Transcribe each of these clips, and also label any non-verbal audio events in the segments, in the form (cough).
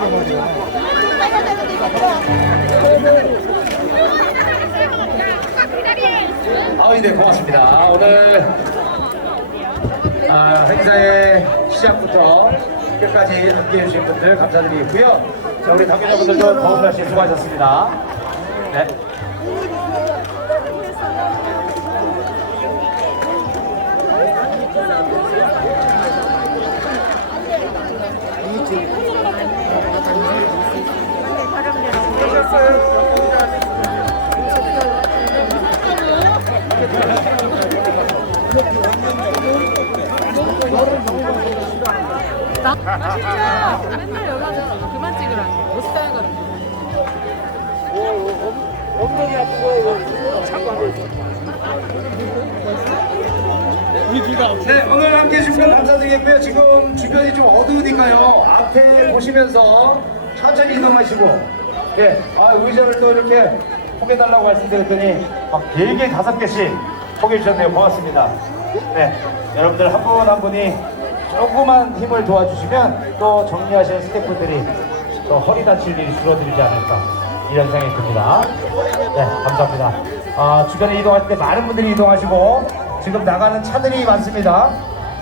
아, 네, 고맙습니다. 오늘 아, 행사의 시작부터 끝까지 함께 해 주신 분들 감사드리고요. 자, 우리 관계자분들도 더운 날씨 수고하셨습니다. 네. 오늘 함께 해주신 분 감사드리겠고요. 지금 주변이 좀 어두우니까요. 앞에 보시면서 천천히 이동하시고, 예, 아, 의자를 또 이렇게 포개달라고 말씀드렸더니, 막 길게 다섯 개씩 포개주셨네요. 고맙습니다. 네, 여러분들 한 분 한 분이 조그만 힘을 도와주시면 또 정리하시는 스태프들이 또 허리 다칠 일이 줄어들지 않을까 이런 생각이 듭니다. 네, 감사합니다. 아, 주변에 이동할 때 많은 분들이 이동하시고 지금 나가는 차들이 많습니다.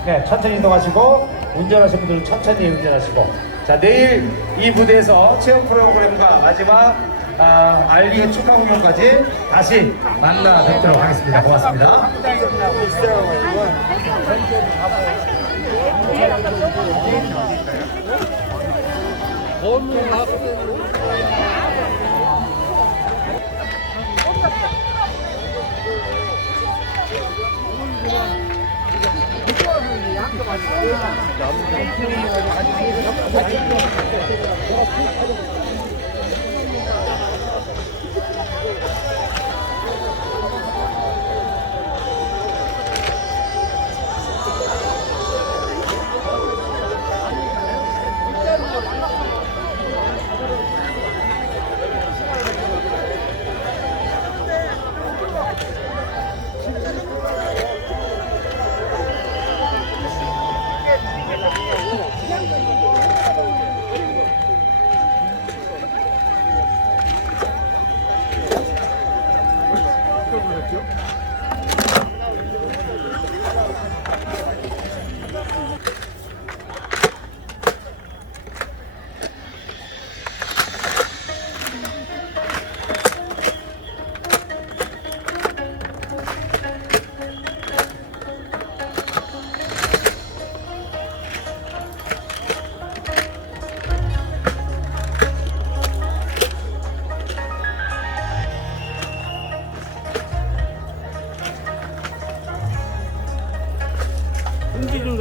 네, 천천히 이동하시고 운전하시는 분들은 천천히 운전하시고 자 내일 이 무대에서 체험 프로그램과 마지막 아, 알리의 축하 공연까지 다시 만나 뵙도록 하겠습니다. 고맙습니다. (laughs)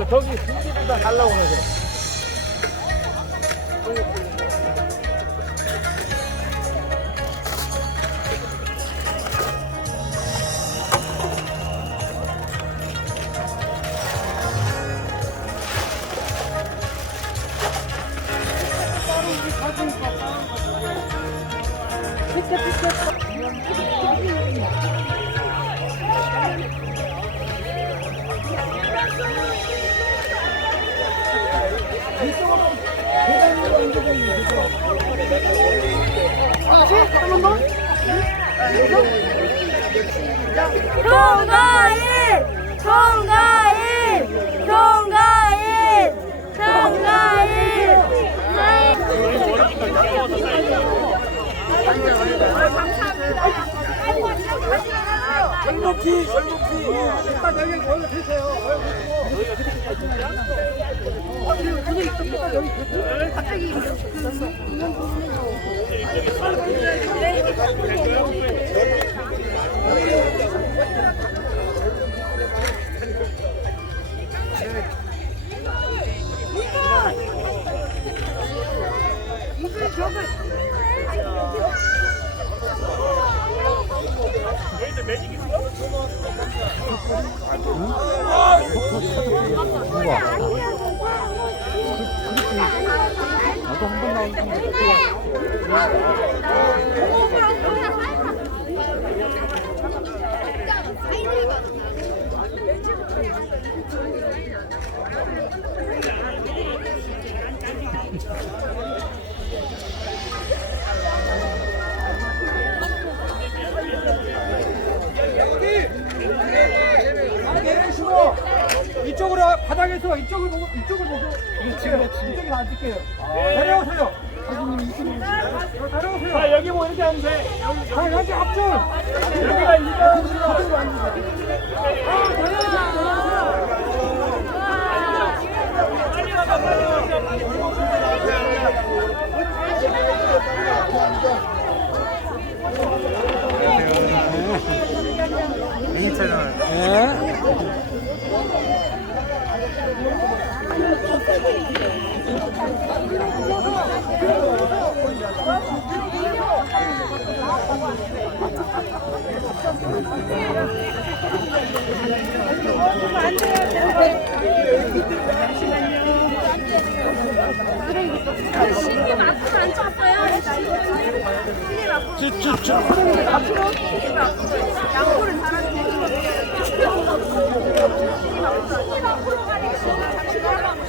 저기 좀다 달라 고 그러세요. 통과일! 통과일! 통과일! 통과일! 젊은피, 젊은피. 일단 여기 거기 계세요. 갑자기 그 닥에서 이쪽을 보고 이쪽을 보고 그렇지 이쪽에 앉을게요. 내려오세요. 사진님 이쪽으로 내려오세요. 자 여기 뭐 이렇게 하면 돼. 여기 자 여기 앞줄. 여기가 그대로 앉으세요 아 내려오세요. 신 기 앞으로. 신기 앞으로. 양보를 잘하는 신기 앞으로 가니까 같이 걸어가고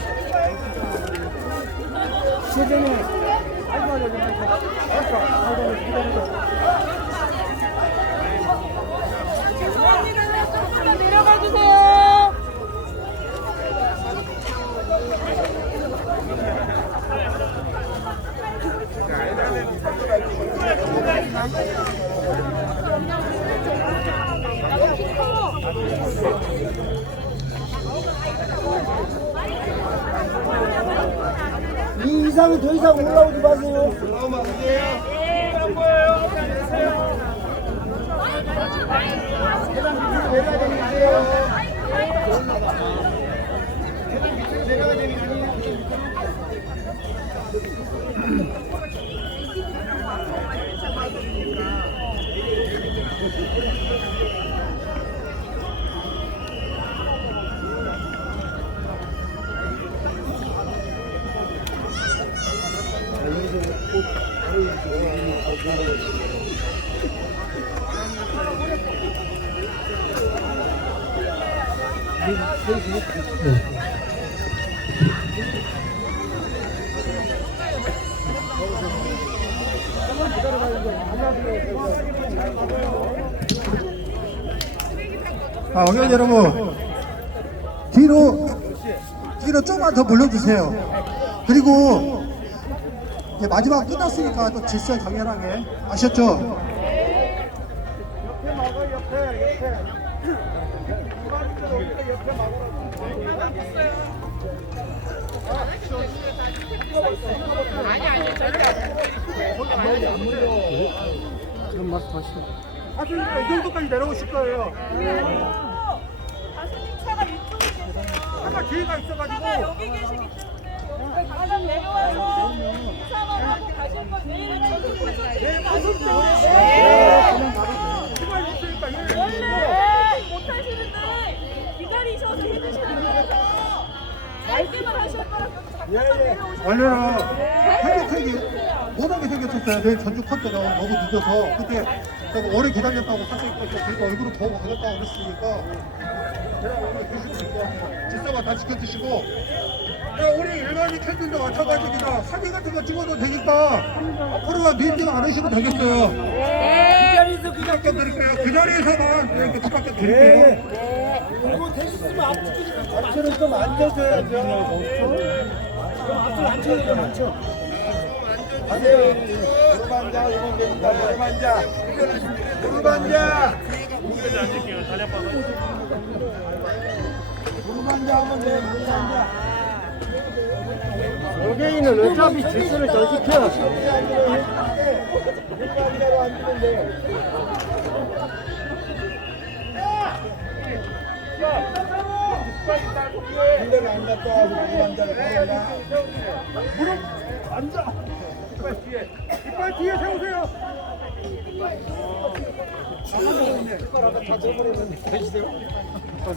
조금만 아, 의원 여러분, 뒤로, 뒤로 조금만 더 물러주세요. 그리고, 마지막 끝났으니까 또 질서 당연하게. 아셨죠? 사진 이 정도까지 내려오실 거예요 가수님 차가 이쪽에 계세요. 아까 기회가 있어가지고 차가 여기 계시기 때문에 가장 내려와서 인사만 하고 가실 건 내일은 저기 보셔도 가실 시간 있으니까 예. 원래 못하시는데 기다리셔서 해주시는 거라서 말씀을 하실 잠깐만 내려오셔서 원래는 행복하게 못하게 생겼었어요. 내일 전주 콘테가 너무 늦어서. 그때 좀 오래 기다렸다고 사실. 그리고 얼굴을 보고 가겠다고 그랬으니까. 제가 오늘 계시니까 질서만 다 지켜주시고. 캔들도 맞춰가지고 그냥 사진 같은 거 찍어도 되니까 앞으로는 미팅 안 하시면 되겠어요. 그 자리에서 그냥 드릴게요. 그 자리에서만 이렇게 부탁 드릴게요. 이거 되셨으면 앞쪽이니까 앞쪽은 좀 앉아줘야죠. 그럼 앞쪽 앉혀야죠? 앉혀 앉아요. 무릎 앉아 이건 됩니다. 무릎 앉아. 무릎 앉아. 무릎 앉아 하면 돼 무릎 앉아 여기는 어차피 질서를 잘 지켜 무릎 앉아로 앉으면 돼. 무릎 앉아 이빨 뒤에 이빨 뒤에 세우세요 숟가락 다 줘버리면 되시세요 선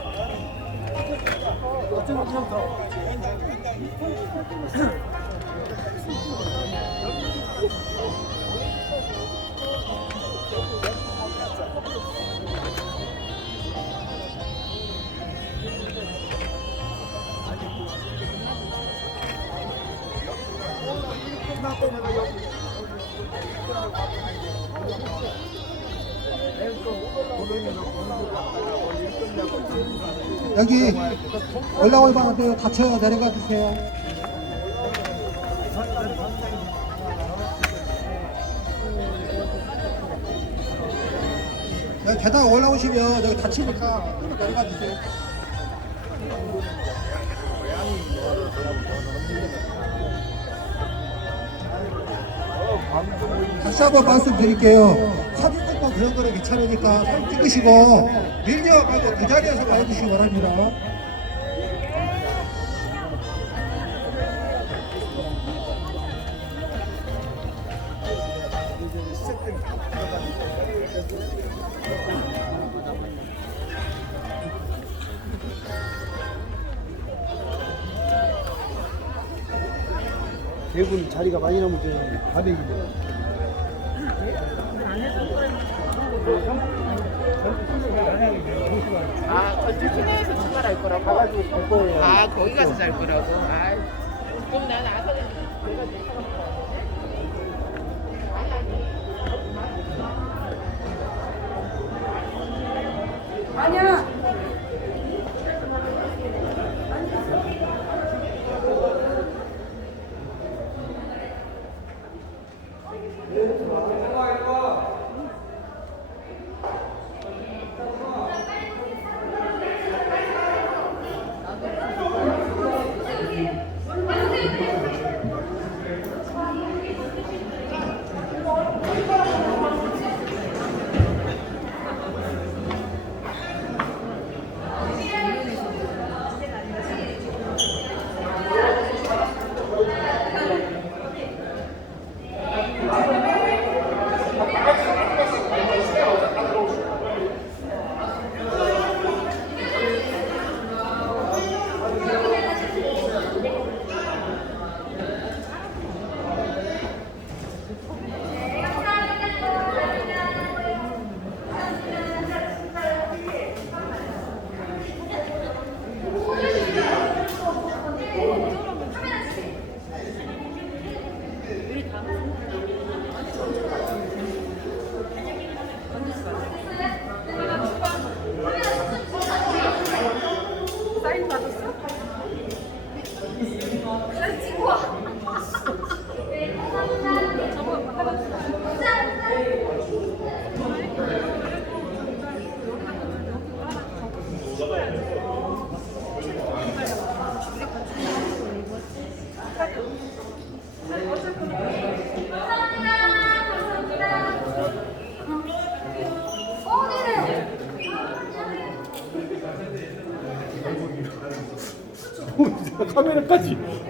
내가 오늘 오늘 오늘 여기 올라올 방 어때요? 갇혀요. 내려가 주세요. 네, 여기 계단 올라오시면 여기 다치니까 내려가 주세요. 다시 한번 말씀드릴게요. 그런 거는 귀찮으니까 손 찍으시고 밀려가지고 그 자리에서 봐주시기 바랍니다. 대군 자리가 많이 남으면 밥이 아, 아 거기 가서 잘 거라고. 아 그럼 난 아서 내가 아니야.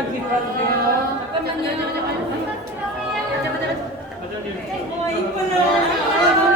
여기까지 가주세요. 잠깐만요. 잠깐만요. 잠깐만요. 잠깐만요. 어, 이뻐요.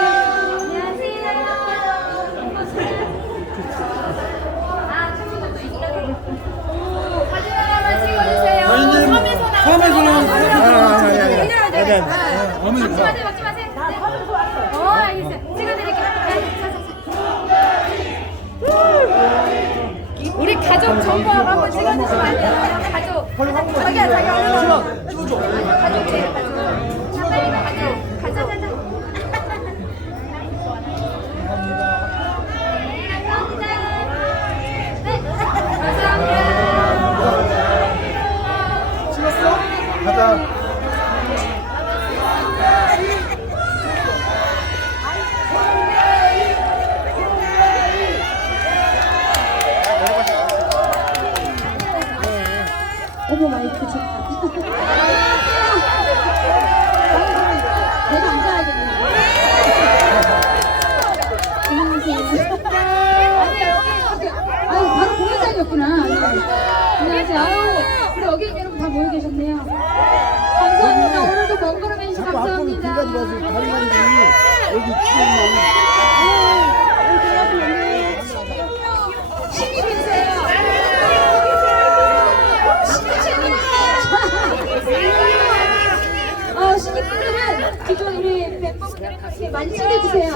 기존 우리 멤버분들과 같이 많이 챙겨주세요.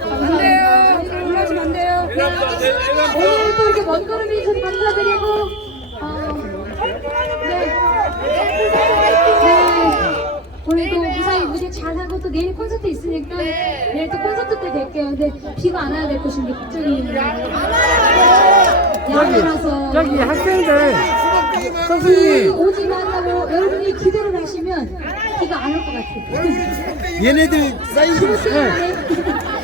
감사합니다. 올라오시면 안 돼요. 오늘도 이렇게 먼 걸음 해주셔서 감사드리고, 어, 네. 네. 오늘도 무사히 무대 잘하고 또 내일 콘서트 있으니까 내일 또 콘서트 때 뵐게요. 근데 비가 안 와야 될 것인데 걱정이에요. 야외라서 저기 학생들 비 선생님 오지 말라고 여러분이 기대를 하시면 비가 안 올 것 같아요. 얘네들 사인 좀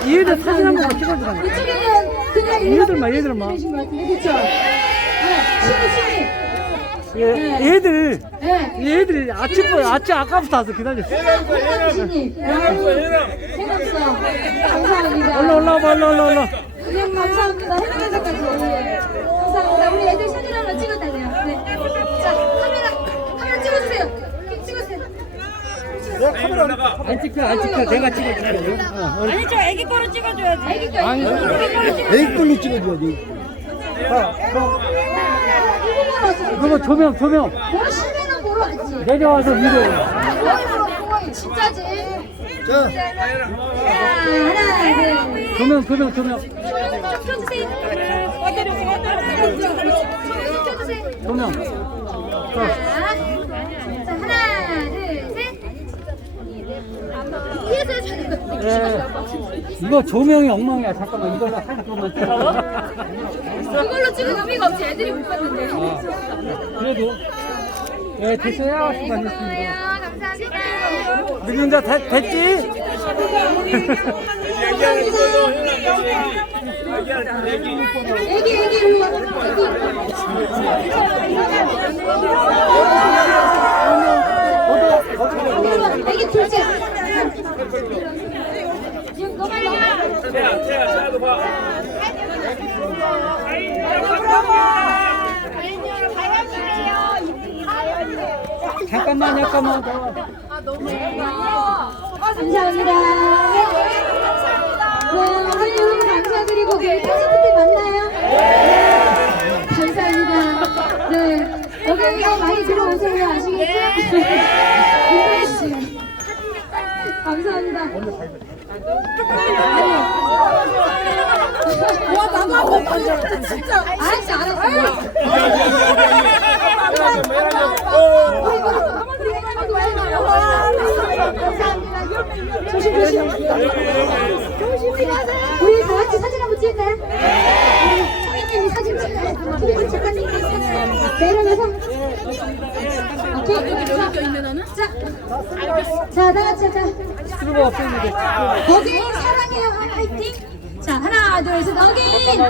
얘들 사진 한번 찍어주라. 이쪽에는 그냥 얘들만, 얘들만. 것 같은데 그쵸? 네. 얘, 얘들 네. 얘들이 아침부터 아침 아까부터 와서 기다렸어. 신이. 해감사. 감사합니다. 올라 올라 올라 올라. 네, 감사합니다. 네. 감사합니다. 우리 애들 사진 하나 찍어달래요. 네. 자, 카메라, 카메라 찍어주세요. 이렇게 찍으세요. 안 찍혀 안 찍혀 내가 찍어줄게. 아니, 저 애기 거로 찍어줘야지. 애기 거, 애기 걸로 찍어줘야 돼. 이거 왔어. 그거 조명 조명 뭐 실내는 보러 왔지. 내려와서 위로. 뭐이 보러, 뭐이. 진짜지. 자, 자, 하나, 둘. 조명 조명 조명 좀 켜주세요. 좀 켜주세요. 조명. 자, 하나, 둘, 셋. 해줘야 돼. 예. 이거 조명이 엉망이야. 잠깐만 이걸로 하나만 찍어. 이걸로 찍은 의미가 없지. 애들이 못 봤는데. 그래도 예 됐어요. 네, 수고하셨습니다. 감사합니다. 누군가 다- 됐지? 애기, 애기, 일로 와. 애기. 애기 둘째. 잠깐만 잠깐만. 감사합니다. 네, 오늘 여러분 감사드리고 내일 콘서트 때 만나요. 감사합니다. 네, 여기서 많이 들어오세요. 아시겠죠? 감사합니다. 와, 나도 한번 봤어. 진짜. 알았어, 알았어. 조심 조심. 우리 다 같이 사진 한번 찍을까요? 우리 청이님이 사진. 홍보 작가님 내려가서. 오케이. 자, 자, 다 같이 자. 스루가 없었는데. 어게인 사랑해요 화이팅. 자 하나 둘셋 어게인.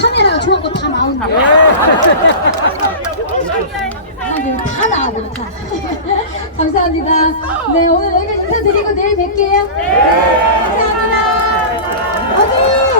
카메라가 좋은 거다 나온다. 다 나와요, 다. (laughs) 감사합니다. 네, 오늘 여기까지 인사드리고 내일 뵐게요. 감사합니다. 감사합니